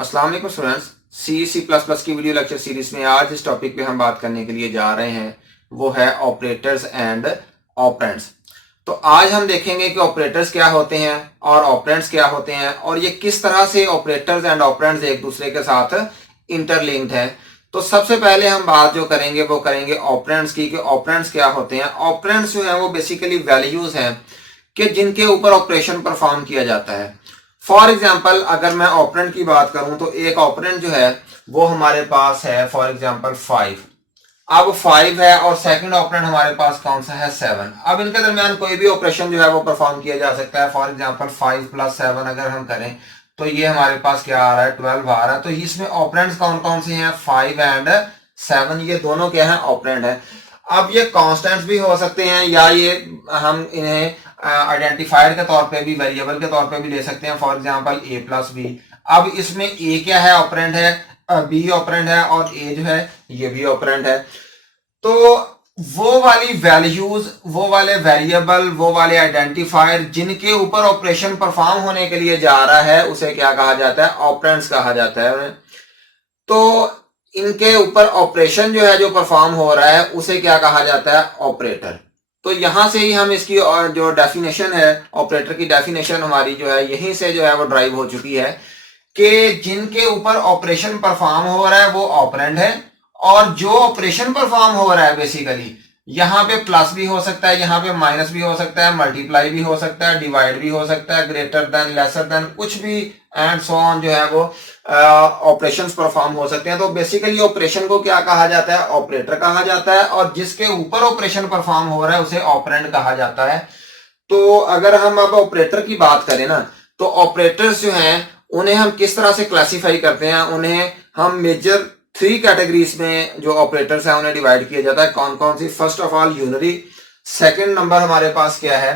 अस्सलाम वालेकुम students. C plus plus की वीडियो लेक्चर सीरीज में आज इस टॉपिक पे हम बात करने के लिए जा रहे हैं, वो है ऑपरेटर्स एंड ऑपरेंड्स। तो आज हम देखेंगे कि ऑपरेटर्स क्या होते हैं और ऑपरेंड्स क्या होते हैं और ये किस तरह से ऑपरेटर्स एंड ऑपरेंड्स एक दूसरे के साथ इंटरलिंक्ड है। तो सबसे पहले हम बात जो करेंगे वो करेंगे ऑपरेंड्स की, कि ऑपरेंड्स क्या होते हैं। ऑपरेंड्स जो है वो बेसिकली वैल्यूज हैं कि जिनके ऊपर ऑपरेशन परफॉर्म किया जाता है। फॉर एग्जाम्पल अगर मैं ऑपरेंड की बात करूं तो एक ऑपरेंड जो है वो हमारे पास है फॉर एग्जाम्पल 5। अब 5 है और सेकंड ऑपरेंड हमारे पास कौन सा है 7। अब इनके दरमियान कोई भी ऑपरेशन जो है वो परफॉर्म किया जा सकता है। फॉर एग्जाम्पल 5 + 7 अगर हम करें तो ये हमारे पास क्या आ रहा है 12 आ रहा है। तो इसमें ऑपरेंड्स कौन कौन से हैं 5 एंड 7, ये दोनों क्या है ऑपरेंड है। अब ये कांस्टेंट्स भी हो सकते हैं या ये हम इन्हें आइडेंटिफायर के तौर पे भी, वेरिएबल के तौर पे भी ले सकते हैं। For example a + b। अब इसमें a क्या है ऑपरेंड है, b ऑपरेंड है और a जो है ये भी ऑपरेंड है। तो वो वाली वैल्यूज, वो वाले वेरिएबल, वो वाले आइडेंटिफायर जिनके ऊपर ऑपरेशन परफॉर्म होने के लिए जा रहा है उसे क्या कहा जाता है ऑपरेंड्स कहा जाता है। तो इनके ऊपर ऑपरेशन जो है जो परफॉर्म हो रहा है उसे क्या कहा जाता है ऑपरेटर। तो यहां से ही हम इसकी और जो डेफिनेशन है ऑपरेटर की डेफिनेशन हमारी जो है यहीं से जो है वो ड्राइव हो चुकी है कि जिनके ऊपर ऑपरेशन परफॉर्म हो रहा है वो ऑपरेंड है। और जो ऑपरेशन परफॉर्म हो रहा है बेसिकली यहाँ पे प्लस भी हो सकता है, यहाँ पे माइनस भी हो सकता है, मल्टीप्लाई भी हो सकता है, डिवाइड भी हो सकता है, ग्रेटर देन, लेसर देन, कुछ भी एंड सो ऑन जो है वो ऑपरेशंस परफॉर्म हो सकते हैं। तो बेसिकली ऑपरेशन को क्या कहा जाता है ऑपरेटर कहा जाता है और जिसके ऊपर ऑपरेशन परफॉर्म हो रहा है उसे ऑपरेंड कहा जाता है। तो अगर हम अब ऑपरेटर की बात करें ना तो ऑपरेटर्स जो हैं उन्हें हम किस तरह से क्लासिफाई करते हैं, उन्हें हम मेजर 3 कैटेगरीज में जो ऑपरेटर्स हैं उन्हें डिवाइड किया जाता है। कौन कौन सी? First of all unary, second number हमारे पास क्या है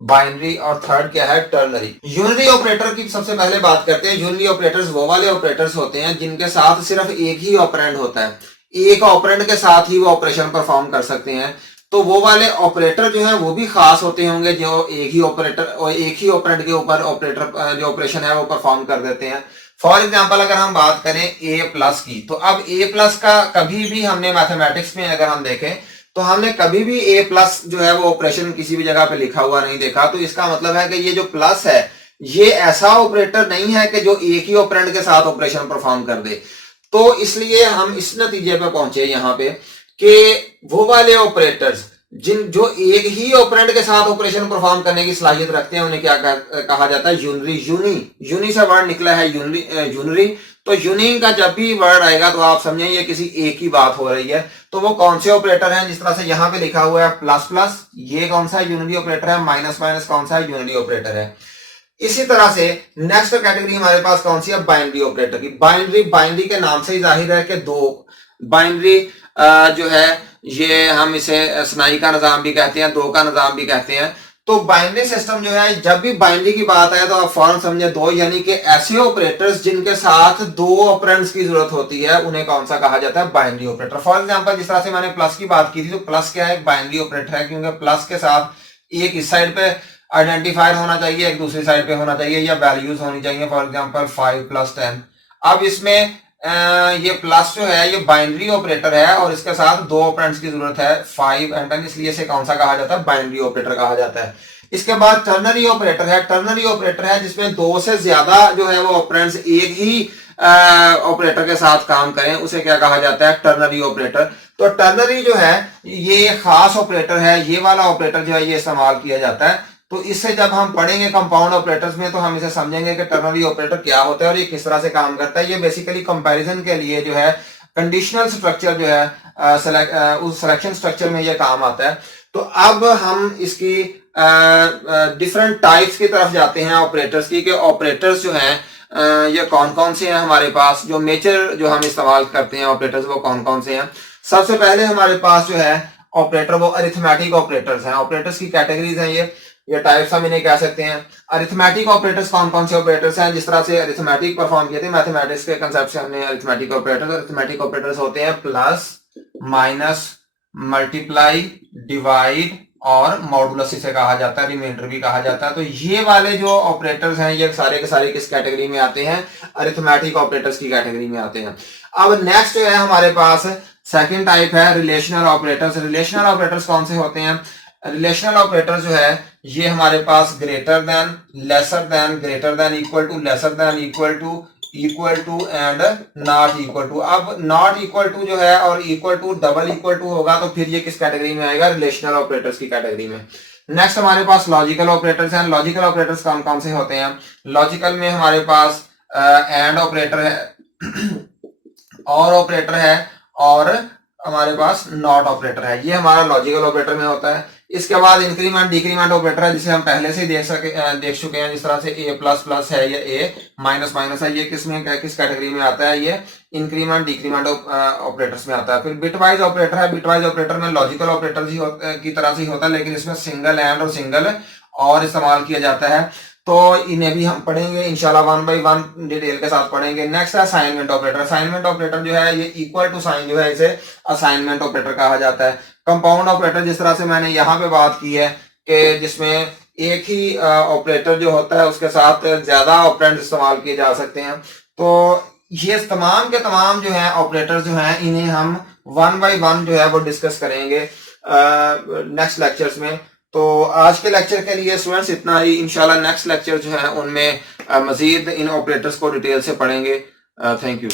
बाइनरी और थर्ड क्या है टर्नरी। यूनरी ऑपरेटर की सबसे पहले बात करते हैं। यूनरी ऑपरेटर्स वो वाले ऑपरेटर्स होते हैं जिनके साथ सिर्फ एक ही ऑपरेंड होता है, एक ऑपरेंड के साथ ही वो ऑपरेशन परफॉर्म कर सकते हैं। तो वो वाले ऑपरेटर जो है वो भी खास होते होंगे जो एक ही ऑपरेटर और एक ही ऑपरेंड के ऊपर ऑपरेटर जो ऑपरेशन है वो परफॉर्म कर देते हैं। फॉर एग्जाम्पल अगर हम बात करें a+ की, तो अब a+ का कभी भी हमने मैथमेटिक्स में अगर हम देखें तो हमने कभी भी a+ जो है वो ऑपरेशन किसी भी जगह पे लिखा हुआ नहीं देखा। तो इसका मतलब है कि ये जो प्लस है ये ऐसा ऑपरेटर नहीं है कि जो एक ही ऑपरेंड के साथ ऑपरेशन परफॉर्म कर दे। तो इसलिए हम इस नतीजे पे पहुंचे यहाँ पे कि वो वाले ऑपरेटर्स जो एक ही ऑपरेंड के साथ ऑपरेशन परफॉर्म करने की सलाहियत रखते हैं उन्हें क्या कहा जाता है यूनरी। यूनी से वर्ड निकला है यूनरी। तो यूनिंग का जब भी वर्ड आएगा तो आप समझें ये किसी एक ही बात हो रही है। तो वो कौन से ऑपरेटर हैं, जिस तरह से यहाँ पे लिखा हुआ है प्लस, ये कौन सा यूनिटी ऑपरेटर है, माइनस कौन सा यूनिटी ऑपरेटर है। इसी तरह से नेक्स्ट कैटेगरी हमारे पास कौन सी है बाइनरी ऑपरेटर की। बाइनरी के नाम से ही जाहिर है कि दो बाइनरी जो है ये हम इसे स्नाई का निजाम भी कहते हैं, दो का निजाम भी कहते हैं। तो बाइनरी सिस्टम जो है जब भी बाइनरी की बात आए तो आप फौरन समझे दो, यानी कि ऐसे ऑपरेटर्स जिनके साथ दो ऑपरेंड्स की जरूरत होती है उन्हें कौन सा कहा जाता है बाइनरी ऑपरेटर। फॉर एग्जांपल जिस तरह से मैंने प्लस की बात की थी तो प्लस क्या है एक बाइनरी ऑपरेटर है, क्योंकि प्लस के साथ एक इस साइड पे आइडेंटिफायर होना चाहिए, एक दूसरी साइड पे होना चाहिए या वैल्यूज होनी चाहिए। For example 5 + 10। अब इसमें ये प्लस जो है ये बाइनरी ऑपरेटर है और इसके साथ दो ऑपरेंड्स की जरूरत है 5 एंड 10, इसलिए इसे कौन सा कहा जाता है बाइनरी ऑपरेटर कहा जाता है। इसके बाद टर्नरी ऑपरेटर है। टर्नरी ऑपरेटर है जिसमें दो से ज्यादा जो है वो ऑपरेंड्स एक ही ऑपरेटर के साथ काम करें, उसे क्या कहा जाता है टर्नरी ऑपरेटर। तो टर्नरी जो है ये खास ऑपरेटर है, ये वाला ऑपरेटर जो है ये इस्तेमाल किया जाता है। तो इससे जब हम पढ़ेंगे कंपाउंड ऑपरेटर्स में तो हम इसे समझेंगे कि टर्नरी ऑपरेटर क्या होता है और ये किस तरह से काम करता है। ये बेसिकली कंपैरिजन के लिए जो है कंडीशनल स्ट्रक्चर जो है उस सिलेक्शन स्ट्रक्चर में ये काम आता है। तो अब हम इसकी डिफरेंट टाइप्स की तरफ जाते हैं ऑपरेटर्स की, कि ऑपरेटर्स जो हैं ये कौन कौन से हैं हमारे पास, जो मेजर जो हम इस्तेमाल करते हैं ऑपरेटर्स वो कौन कौन से हैं। सबसे पहले हमारे पास जो है ऑपरेटर वो अरिथमेटिक ऑपरेटर्स हैं। ऑपरेटर्स की कैटेगरीज हैं ये टाइप्स हम इन्हें कह सकते हैं। अरिथमेटिक ऑपरेटर्स कौन कौन से ऑपरेटर्स हैं, जिस तरह से अरिथमेटिक परफॉर्म किए थे मैथमेटिक्स के कंसेप्ट से हमने अरिथमेटिक ऑपरेटर्स होते हैं प्लस, माइनस, मल्टीप्लाई, डिवाइड, और मॉडुलस इसे कहा जाता है, रिमाइंडर भी कहा जाता है। तो ये वाले जो ऑपरेटर्स हैं ये सारे के सारे किस कैटेगरी में आते हैं, अरिथमेटिक ऑपरेटर्स की कैटेगरी में आते हैं। अब नेक्स्ट जो है हमारे पास सेकंड टाइप है रिलेशनल ऑपरेटर्स। रिलेशनल ऑपरेटर्स कौन से होते हैं? रिलेशनल ऑपरेटर जो है ये हमारे पास greater than, lesser than, greater than, equal to, lesser than, equal to and not equal to. अब नॉट इक्वल टू जो है और equal to, double equal to होगा तो फिर ये किस कैटेगरी में आएगा? रिलेशनल ऑपरेटर्स की कैटेगरी में। नेक्स्ट हमारे पास लॉजिकल ऑपरेटर्स हैं। लॉजिकल ऑपरेटर्स कौन कौन से होते हैं? लॉजिकल में हमारे पास एंड ऑपरेटर है, और ऑपरेटर है, और हमारे पास नॉट ऑपरेटर है। ये हमारा लॉजिकल ऑपरेटर में होता है। इसके बाद इंक्रीमेंट डिक्रीमेंट ऑपरेटर है, जिसे हम पहले से ही देख चुके हैं, जिस तरह से ए प्लस प्लस है या ए माइनस माइनस है, ये किस कैटेगरी में आता है? ये इंक्रीमेंट डिक्रीमेंट ऑपरेटर्स में आता है। फिर बिटवाइज ऑपरेटर है। बिटवाइज ऑपरेटर में लॉजिकल ऑपरेटर की तरह से ही होता है, लेकिन इसमें सिंगल एंड और सिंगल और इस्तेमाल किया जाता है। तो इन्हें भी हम पढ़ेंगे इंशाल्लाह, वन बाय वन डिटेल के साथ पढ़ेंगे। नेक्स्ट है असाइनमेंट ऑपरेटर। असाइनमेंट ऑपरेटर जो है ये इक्वल टू साइन जो है, इसे असाइनमेंट ऑपरेटर कहा जाता है। कंपाउंड ऑपरेटर, जिस तरह से मैंने यहाँ पे बात की है कि जिसमें एक ही ऑपरेटर जो होता है उसके साथ ज्यादा ऑपरेंड इस्तेमाल किए जा सकते हैं। तो ये तमाम के तमाम जो है ऑपरेटर जो है इन्हें हम वन बाय वन जो है वो डिस्कस करेंगे नेक्स्ट लेक्चर्स में। तो आज के लेक्चर के लिए स्टूडेंट्स इतना ही। इंशाल्लाह नेक्स्ट लेक्चर जो है उनमें मजीद इन ऑपरेटर्स को डिटेल से पढ़ेंगे। Thank you.